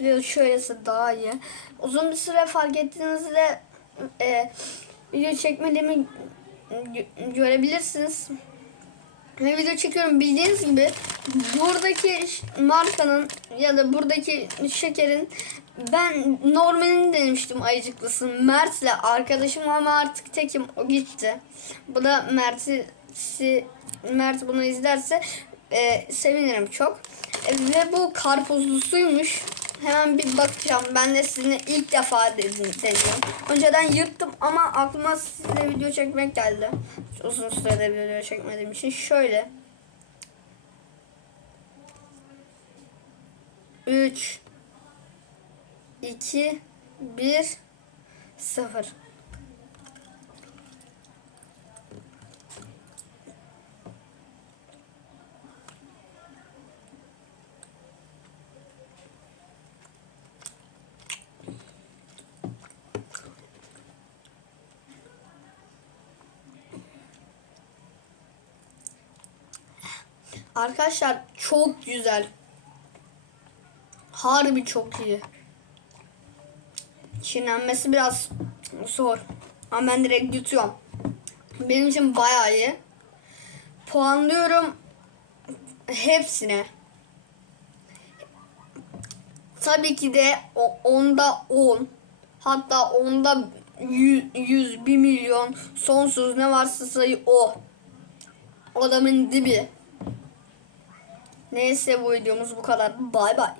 Video şöylesi daha iyi. Uzun bir süre fark ettiğinizde e, video çekmediğimi gö- görebilirsiniz. Ve video çekiyorum bildiğiniz gibi buradaki markanın ya da buradaki şekerin ben normalini denemiştim ayıcıklısın Mert'le arkadaşım ama artık tekim o gitti. Bu da Mert'i Mert bunu izlerse e, sevinirim çok. E, ve bu karpuzlusuymuş. Hemen bir bakacağım. Ben de sizinle ilk defa deniyorum. Önceden yırttım ama aklıma size video çekmek geldi. Uzun süredir video çekmediğim için. Şöyle. 3 2 1 0 Arkadaşlar çok güzel. Harbi çok iyi. Çiğnenmesi biraz zor. Ama ben direkt yutuyorum. Benim için bayağı iyi. Puanlıyorum hepsine. Tabii ki de onda 10. Hatta onda 100, 100 1 milyon sonsuz ne varsa sayı o. Adamın dibi. Neyse bu videomuz bu kadar. Bay bay.